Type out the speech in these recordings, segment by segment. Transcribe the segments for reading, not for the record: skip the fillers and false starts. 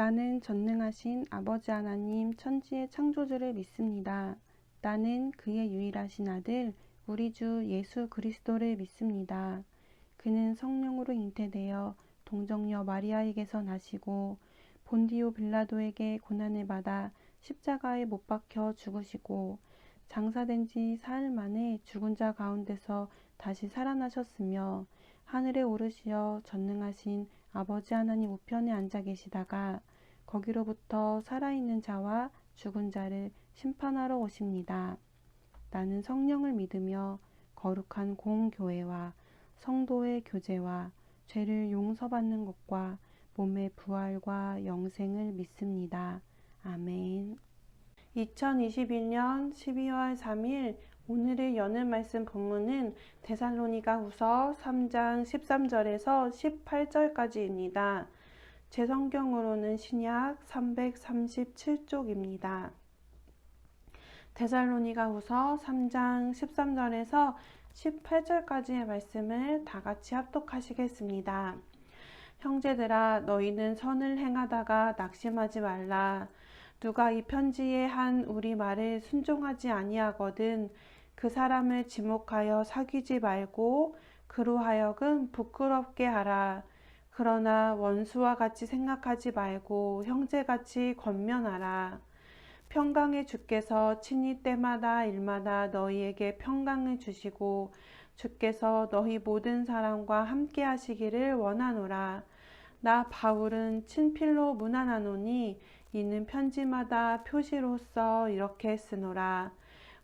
나는 전능하신 아버지 하나님 천지의 창조주를 믿습니다. 나는 그의 유일하신 아들 우리 주 예수 그리스도를 믿습니다. 그는 성령으로 잉태되어 동정녀 마리아에게서 나시고 본디오 빌라도에게 고난을 받아 십자가에 못 박혀 죽으시고 장사된 지 사흘 만에 죽은 자 가운데서 다시 살아나셨으며 하늘에 오르시어 전능하신 아버지 하나님 우편에 앉아 계시다가 거기로부터 살아있는 자와 죽은 자를 심판하러 오십니다. 나는 성령을 믿으며 거룩한 공교회와 성도의 교제와 죄를 용서받는 것과 몸의 부활과 영생을 믿습니다. 아멘. 2021년 12월 3일 오늘의 여는 말씀 본문은 데살로니가후서 3장 13절에서 18절까지입니다. 제 성경으로는 신약 337쪽입니다. 데살로니가후서 3장 13절에서 18절까지의 말씀을 다 같이 합독하시겠습니다. 형제들아, 너희는 선을 행하다가 낙심하지 말라. 누가 이 편지에 한 우리 말을 순종하지 아니하거든 그 사람을 지목하여 사귀지 말고 그로 하여금 부끄럽게 하라. 그러나 원수와 같이 생각하지 말고 형제같이 권면하라. 평강의 주께서 친히 때마다 일마다 너희에게 평강을 주시고 주께서 너희 모든 사람과 함께 하시기를 원하노라. 나 바울은 친필로 문안하노니 이는 편지마다 표시로써 이렇게 쓰노라.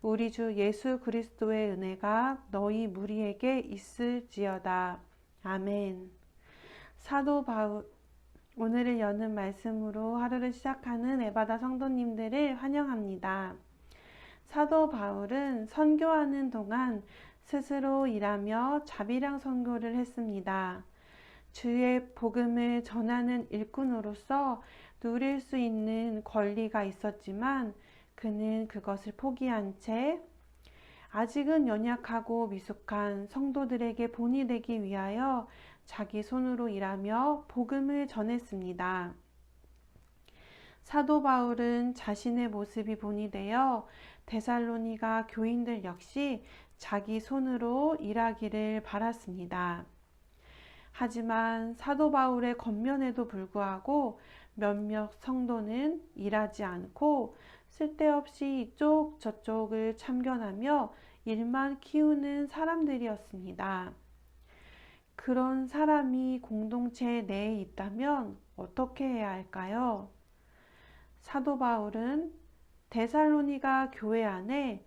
우리 주 예수 그리스도의 은혜가 너희 무리에게 있을지어다. 아멘. 사도 바울, 오늘을 여는 말씀으로 하루를 시작하는 에바다 성도님들을 환영합니다. 사도 바울은 선교하는 동안 스스로 일하며 자비랑 선교를 했습니다. 주의 복음을 전하는 일꾼으로서 누릴 수 있는 권리가 있었지만 그는 그것을 포기한 채 아직은 연약하고 미숙한 성도들에게 본이 되기 위하여 자기 손으로 일하며 복음을 전했습니다. 사도 바울은 자신의 모습이 본이 되어 데살로니가 교인들 역시 자기 손으로 일하기를 바랐습니다. 하지만 사도 바울의 권면에도 불구하고 몇몇 성도는 일하지 않고 쓸데없이 이쪽 저쪽을 참견하며 일만 키우는 사람들이었습니다. 그런 사람이 공동체 내에 있다면 어떻게 해야 할까요? 사도 바울은 데살로니가 교회 안에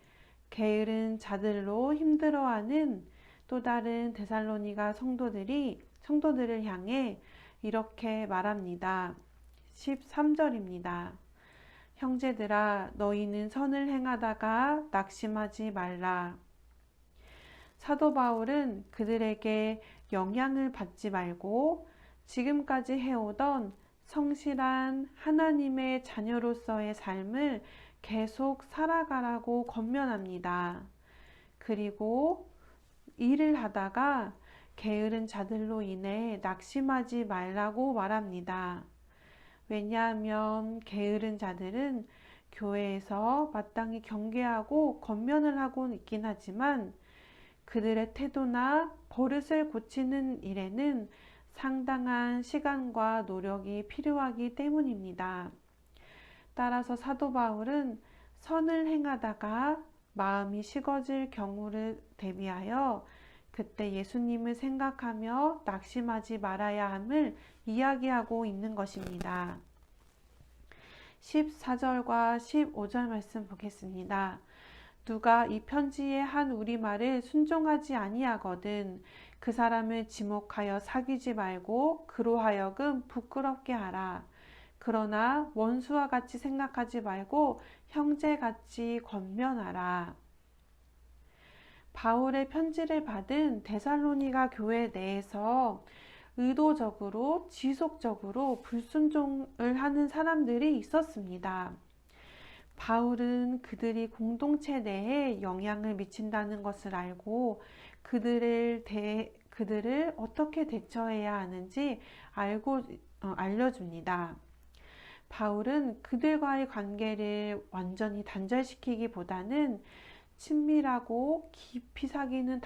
게으른 자들로 힘들어하는 또 다른 데살로니가 성도들을 향해 이렇게 말합니다. 13절입니다. 형제들아, 너희는 선을 행하다가 낙심하지 말라. 사도 바울은 그들에게 영향을 받지 말고 지금까지 해오던 성실한 하나님의 자녀로서의 삶을 계속 살아가라고 권면합니다. 그리고 일을 하다가 게으른 자들로 인해 낙심하지 말라고 말합니다. 왜냐하면 게으른 자들은 교회에서 마땅히 경계하고 권면을 하고 있긴 하지만 그들의 태도나 버릇을 고치는 일에는 상당한 시간과 노력이 필요하기 때문입니다. 따라서 사도 바울은 선을 행하다가 마음이 식어질 경우를 대비하여 그때 예수님을 생각하며 낙심하지 말아야 함을 이야기하고 있는 것입니다. 14절과 15절 말씀 보겠습니다. 누가 이 편지에 한 우리 말을 순종하지 아니하거든 그 사람을 지목하여 사귀지 말고 그로 하여금 부끄럽게 하라. 그러나 원수와 같이 생각하지 말고 형제같이 권면하라. 바울의 편지를 받은 데살로니가 교회 내에서 의도적으로 지속적으로 불순종을 하는 사람들이 있었습니다. 바울은 그들이 공동체 내에 영향을 미친다는 것을 알고 그들을 어떻게 대처해야 하는지 알려줍니다. 바울은 그들과의 관계를 완전히 단절시키기보다는 친밀하고 깊이 사귀는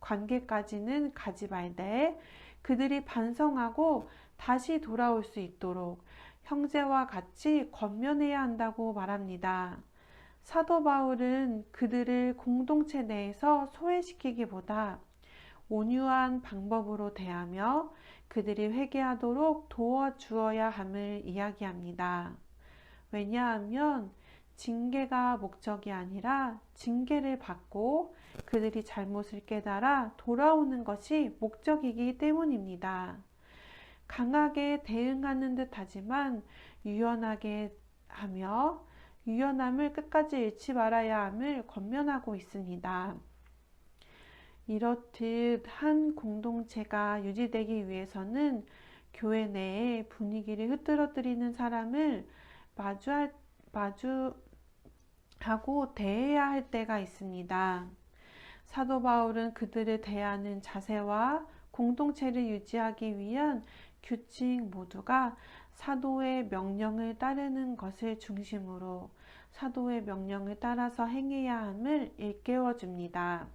관계까지는 가지 말되 그들이 반성하고 다시 돌아올 수 있도록 형제와 같이 권면해야 한다고 말합니다. 사도 바울은 그들을 공동체 내에서 소외시키기보다 온유한 방법으로 대하며 그들이 회개하도록 도와주어야 함을 이야기합니다. 왜냐하면 징계가 목적이 아니라 징계를 받고 그들이 잘못을 깨달아 돌아오는 것이 목적이기 때문입니다. 강하게 대응하는 듯 하지만 유연하게 하며 유연함을 끝까지 잃지 말아야 함을 권면하고 있습니다. 이렇듯 한 공동체가 유지되기 위해서는 교회 내에 분위기를 흐트러뜨리는 사람을 마주하고 대해야 할 때가 있습니다. 사도 바울은 그들을 대하는 자세와 공동체를 유지하기 위한 규칙 모두가 사도의 명령을 따르는 것을 중심으로 사도의 명령을 따라서 행해야 함을 일깨워 줍니다.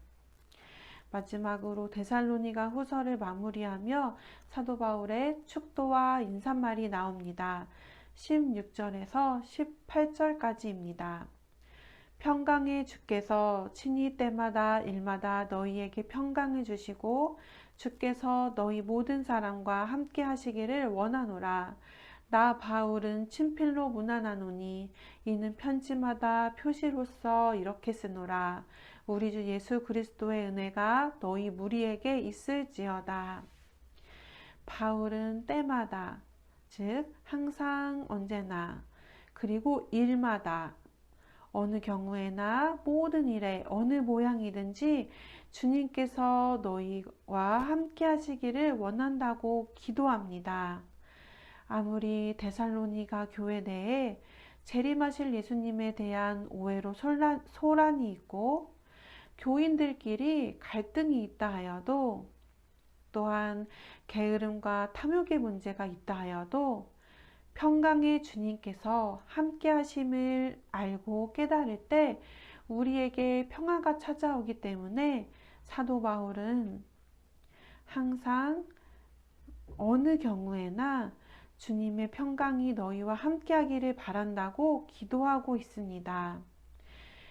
마지막으로 데살로니가 후서를 마무리하며 사도 바울의 축도와 인사말이 나옵니다. 16절에서 18절까지입니다. 평강의 주께서 친히 때마다 일마다 너희에게 평강을 주시고 주께서 너희 모든 사람과 함께 하시기를 원하노라. 나 바울은 친필로 문안하노니 이는 편지마다 표시로서 이렇게 쓰노라. 우리 주 예수 그리스도의 은혜가 너희 무리에게 있을지어다. 바울은 때마다, 즉 항상 언제나, 그리고 일마다, 어느 경우에나 모든 일에 어느 모양이든지 주님께서 너희와 함께 하시기를 원한다고 기도합니다. 아무리 데살로니가 교회 내에 재림하실 예수님에 대한 오해로 소란이 있고 교인들끼리 갈등이 있다 하여도 또한 게으름과 탐욕의 문제가 있다 하여도 평강의 주님께서 함께 하심을 알고 깨달을 때 우리에게 평화가 찾아오기 때문에 사도 바울은 항상 어느 경우에나 주님의 평강이 너희와 함께 하기를 바란다고 기도하고 있습니다.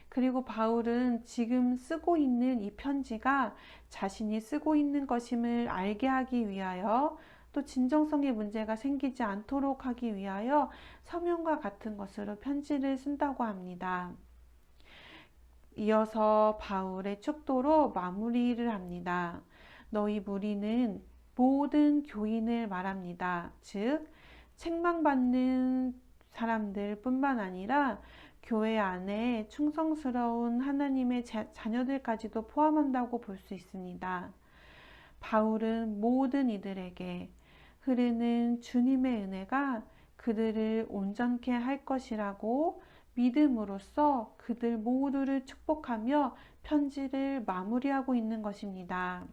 그리고 바울은 지금 쓰고 있는 이 편지가 자신이 쓰고 있는 것임을 알게 하기 위하여 또 진정성의 문제가 생기지 않도록 하기 위하여 서명과 같은 것으로 편지를 쓴다고 합니다. 이어서 바울의 축도로 마무리를 합니다. 너희 무리는 모든 교인을 말합니다. 즉 책망받는 사람들 뿐만 아니라 교회 안에 충성스러운 하나님의 자녀들까지도 포함한다고 볼 수 있습니다. 바울은 모든 이들에게 흐르는 주님의 은혜가 그들을 온전케 할 것이라고 믿음으로써 그들 모두를 축복하며 편지를 마무리하고 있는 것입니다.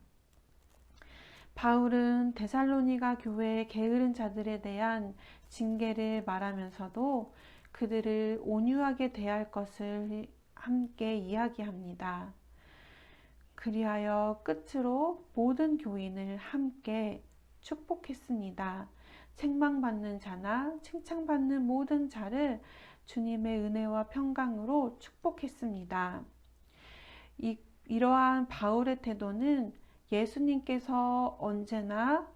바울은 데살로니가 교회의 게으른 자들에 대한 징계를 말하면서도 그들을 온유하게 대할 것을 함께 이야기합니다. 그리하여 끝으로 모든 교인을 함께 축복했습니다. 책망받는 자나 칭찬받는 모든 자를 주님의 은혜와 평강으로 축복했습니다. 이러한 바울의 태도는 예수님께서 언제나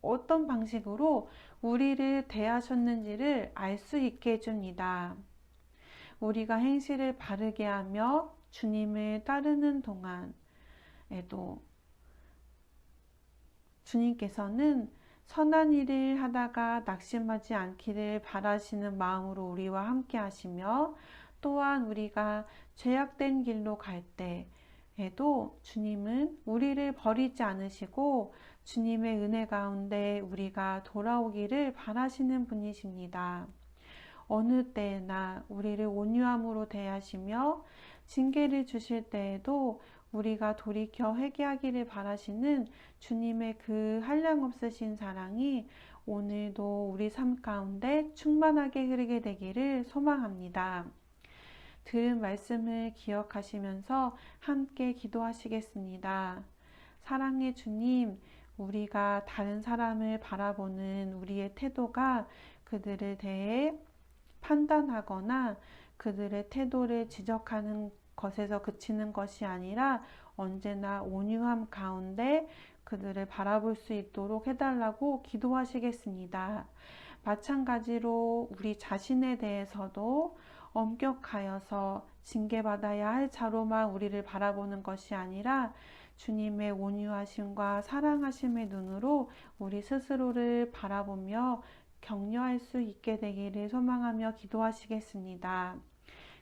어떤 방식으로 우리를 대하셨는지를 알 수 있게 해줍니다. 우리가 행실을 바르게 하며 주님을 따르는 동안에도 주님께서는 선한 일을 하다가 낙심하지 않기를 바라시는 마음으로 우리와 함께 하시며 또한 우리가 죄악된 길로 갈 때에도 주님은 우리를 버리지 않으시고 주님의 은혜 가운데 우리가 돌아오기를 바라시는 분이십니다. 어느 때나 우리를 온유함으로 대하시며 징계를 주실 때에도 우리가 돌이켜 회개하기를 바라시는 주님의 그 한량없으신 사랑이 오늘도 우리 삶 가운데 충만하게 흐르게 되기를 소망합니다. 들은 말씀을 기억하시면서 함께 기도하시겠습니다. 사랑의 주님, 우리가 다른 사람을 바라보는 우리의 태도가 그들에 대해 판단하거나 그들의 태도를 지적하는 것에서 그치는 것이 아니라 언제나 온유함 가운데 그들을 바라볼 수 있도록 해달라고 기도하시겠습니다. 마찬가지로 우리 자신에 대해서도 엄격하여서 징계받아야 할 자로만 우리를 바라보는 것이 아니라 주님의 온유하심과 사랑하심의 눈으로 우리 스스로를 바라보며 격려할 수 있게 되기를 소망하며 기도하시겠습니다.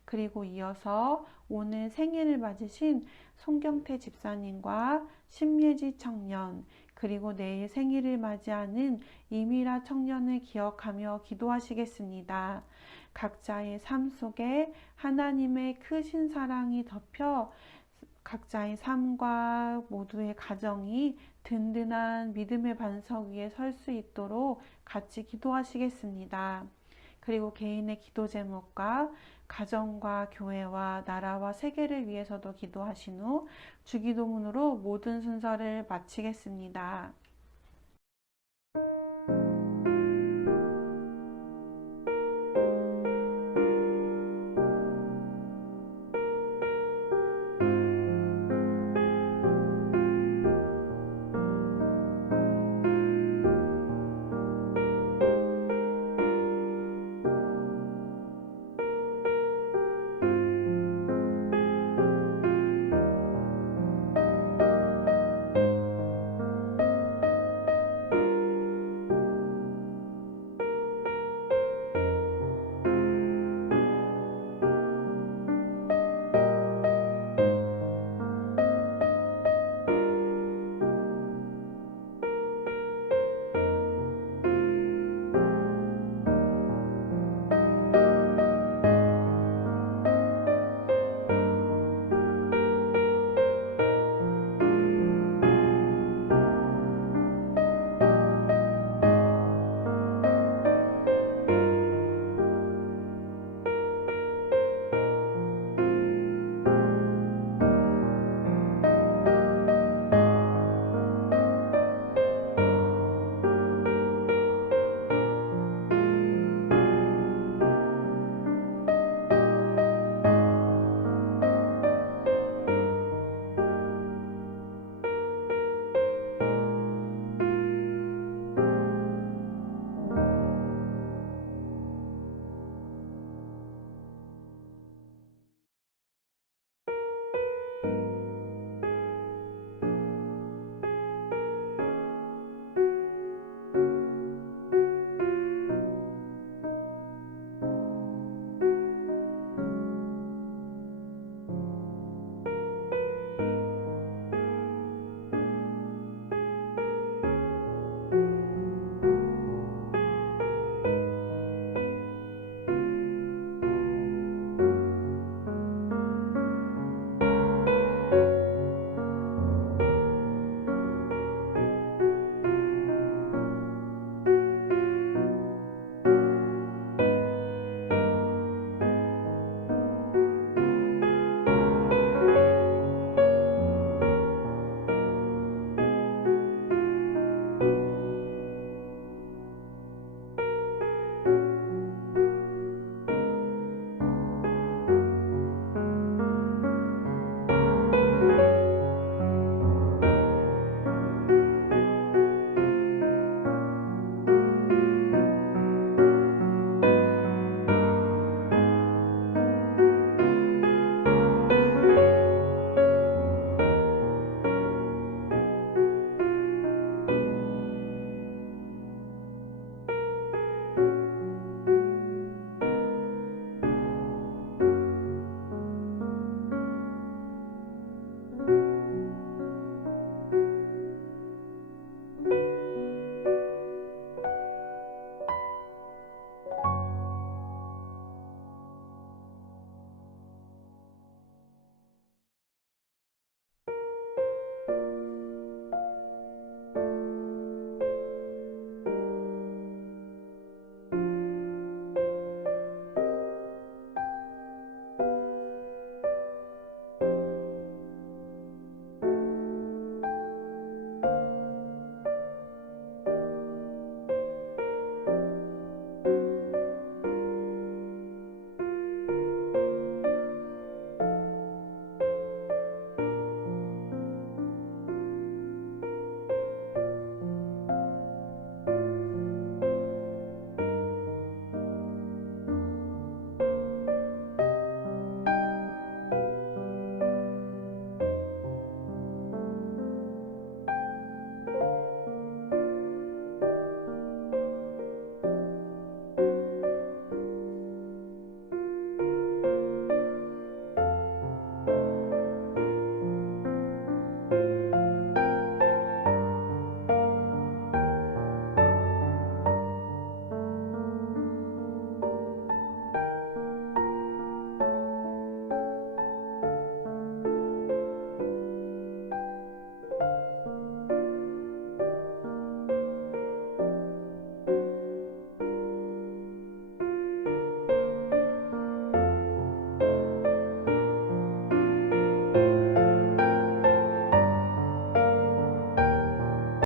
그리고 이어서 오늘 생일을 맞으신 송경태 집사님과 심예지 청년, 그리고 내일 생일을 맞이하는 이미라 청년을 기억하며 기도하시겠습니다. 각자의 삶 속에 하나님의 크신 사랑이 덮여 각자의 삶과 모두의 가정이 든든한 믿음의 반석 위에 설 수 있도록 같이 기도하시겠습니다. 그리고 개인의 기도 제목과 가정과 교회와 나라와 세계를 위해서도 기도하신 후 주기도문으로 모든 순서를 마치겠습니다.